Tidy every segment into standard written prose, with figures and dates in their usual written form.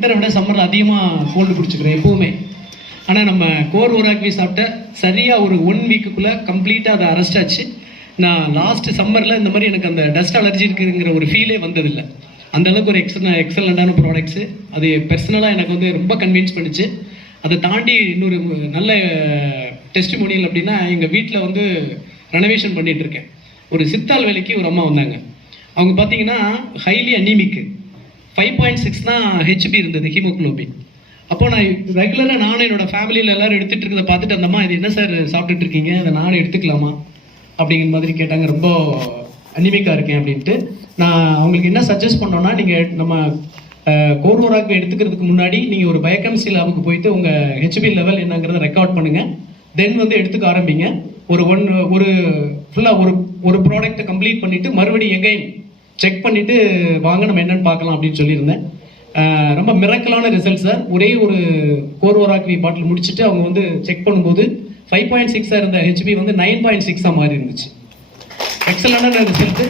வின்டரை விட சம்மரில் அதிகமாக கோல்டு பிடிச்சிக்கிறேன் எப்போவுமே. ஆனால் நம்ம கோர் ஓராக்வி சாப்பிட்ட சரியாக ஒரு 1 வீக்குக்குள்ளே கம்ப்ளீட்டாக அதை அரெஸ்ட் ஆச்சு. நான் லாஸ்ட்டு சம்மரில் இந்த மாதிரி எனக்கு அந்த டஸ்ட் அலர்ஜி இருக்குங்கிற ஒரு ஃபீலே வந்ததில்லை. அந்தளவுக்கு ஒரு எக்ஸலண்ட்டான ப்ராடக்ட்ஸு. அது பர்சனலாக எனக்கு வந்து ரொம்ப கன்வின்ஸ் பண்ணிச்சு. அதை தாண்டி இன்னொரு நல்ல டெஸ்டிமோனியல் அப்படின்னா, எங்கள் வீட்டில் வந்து ரெனோவேஷன் பண்ணிகிட்ருக்கேன். ஒரு சித்தால் வேலைக்கு ஒரு அம்மா வந்தாங்க. அவங்க பார்த்தீங்கன்னா ஹைலி அனீமிக்கு 5.6 தான் ஹெச்பி இருந்தது, ஹீமோக்ளோபின். அப்போ நான் ரெகுலராக நானும் என்னோட ஃபேமிலியில் எல்லோரும் எடுத்துகிட்டு இருக்கிறத பார்த்துட்டு, அந்தம்மா இது என்ன சார் சாப்பிட்டுட்டு இருக்கீங்க, அதை நானும் எடுத்துக்கலாமா அப்படிங்கிற மாதிரி கேட்டாங்க. ரொம்ப அனிமிக்காக இருக்கேன் அப்படின்ட்டு. நான் அவங்களுக்கு என்ன சஜஸ்ட் பண்ணோன்னா, நீங்கள் நம்ம கோர் ஓராக்வி எடுத்துக்கிறதுக்கு முன்னாடி நீங்கள் ஒரு பயோகெமிஸ்ட்ரி லேபுக்கு போயிட்டு உங்கள் ஹெச்பி லெவல் என்னங்கிறத ரெக்கார்ட் பண்ணுங்கள். தென் வந்து எடுத்துக்க ஆரம்பிங்க. ஒரு ஃபுல்லாக ஒரு ப்ராடக்ட்டை கம்ப்ளீட் பண்ணிவிட்டு மறுபடியும் எகைன் செக் பண்ணிவிட்டு வாங்க நம்ம என்னென்னு பார்க்கலாம் அப்படின்னு சொல்லியிருந்தேன். ரொம்ப மிராக்கலான ரிசல்ட் சார். ஒரே ஒரு கோர் ஓராக்வி பாட்டில் முடிச்சுட்டு அவங்க வந்து செக் பண்ணும்போது 5.6 இருந்த ஹெச்பி வந்து 9.6 மாறி இருந்துச்சு. எக்ஸலண்டான ரிசல்ட்டு.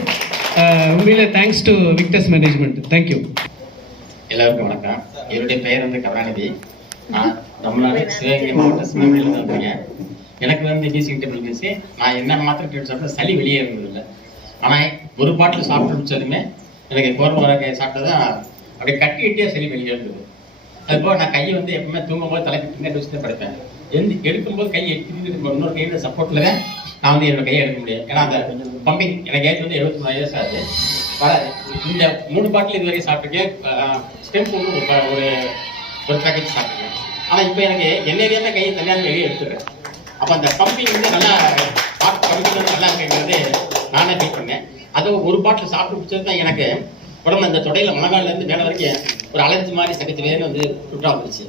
உண்மையிலே thanks to victors management. Thank you. எல்லாருக்கும் வணக்கம். என்னுடைய பெயர் வந்து கருணாநிதி. நான் தமிழ்நாடு சிவகங்கை மாவட்டம் சிவகங்கையிலிருந்து வந்துருக்கேன். எனக்கு வந்து வீசிங் டேபிள் பேசி நான் என்ன மாத்திரை ட்ரீட் சாப்பிட்டா சளி வெளியே இருந்ததில்லை. ஆனால் ஒரு பாட்டில் சாப்பிட்டு முடிச்சதுமே எனக்கு கோர் ஓராக்வி சாப்பிட்டதான் அப்படியே கட்டிக்கிட்டே சளி வெளியே இருந்தது. அதுபோல் நான் கையை வந்து எப்பவுமே தூங்கும்போது தலைக்கு பின்னாடி வச்சு தான் படுப்பேன். எடுக்கும்போது கையை எடுத்துட்டு இன்னொரு கையோட சப்போர்ட்டில் தான் நான் வந்து என்னோட கையை எடுக்க முடியும். ஏன்னா அந்த பம்பிங் எனக்கு ஏஜ் வந்து 73 வயசு ஆகுது. இந்த 3 பாட்டில் இது வரைக்கும் சாப்பிட்டுருக்கேன். ஸ்டெம்ப் வந்து ஒரு பேக்கெட் சாப்பிட்டுருக்கேன். ஆனால் இப்போ எனக்கு என்னையே கையை தனியாக வெளியே எடுத்துடுறேன். அப்போ அந்த பம்பிங் வந்து நல்லா நல்லா இருக்குங்கிறது நானே ஃபீல் பண்ணேன். அது ஒரு பாட்டில் சாப்பிட்டு பிடிச்சது தான் எனக்கு உடம்பு அந்த தொடையில் மனகாலிலேருந்து மேலே வரைக்கும் ஒரு அலர்ஜி மாதிரி சகத்து வேறு வந்து சுற்றா வந்துருச்சு.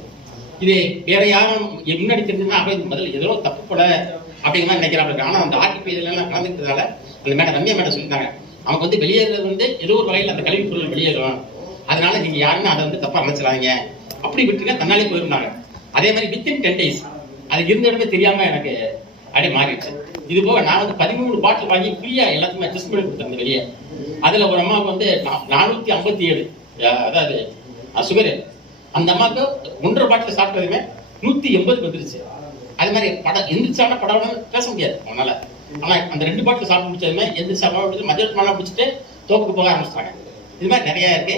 இது வேற யாரும் முன்னாடி தெரிஞ்சுன்னா அவன் முதல்ல ஏதோ தப்பு போல அப்படிங்கிற மாதிரி நினைக்கிறாங்க. ஆனால் அந்த ஆர்டிபி இதெல்லாம் கலந்துக்கிறதால அந்த மேடம் ரம்யா மேடம் சொல்லிட்டாங்க, அவங்க வந்து வெளியேறது வந்து ஏதோ ஒரு வகையில் அந்த கல்வி பொருள் வெளியேறும், அதனால நீங்கள் யாருமே அதை வந்து தப்பாக அமைச்சிடாதீங்க அப்படி விட்டுருங்க, தன்னாலே போயிருந்தாங்க. அதே மாதிரி வித்தின் 10 days அது இருந்த இடமே தெரியாமல் எனக்கு அப்படியே மாறிடுச்சு. இது போக நான் வந்து 13 பாட்டில் வாங்கி ஃப்ரீயாக எல்லாத்துக்குமே டெஸ்ட் பண்ணி கொடுத்துருந்தேன் வெளியே. அதில் ஒரு அம்மாவுக்கு வந்து 457 அதாவது சுகரு. அந்த அம்மாவுக்கு 1.5 பாட்டில் சாப்பிட்டதுமே 180 வந்துருச்சு. அது மாதிரி படம் எந்திரிச்சானா படம் பேச முடியாது அவனால. ஆனால் அந்த 2 பாட்டில் சாப்பிட்டு முடிச்சதுமே எந்திரிச்சா மதியம் பிடிச்சிட்டு தோப்புக்கு போக ஆரம்பிச்சிட்டாங்க. இது மாதிரி நிறையா இருக்கு.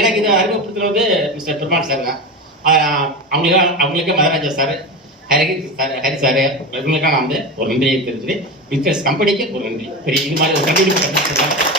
எனக்கு இதை அறிமுகப்படுத்துறது மிஸ்டர் பெருமாள் சார் தான். அவங்களுக்கே மதராஜா சார், ஹரி சார், இவங்களுக்காக நான் வந்து ஒரு நன்றியை தெரிஞ்சு விக்டர்ஸ் கம்பெனிக்கு ஒரு நன்றி. பெரிய இது மாதிரி ஒரு கண்டிப்பாக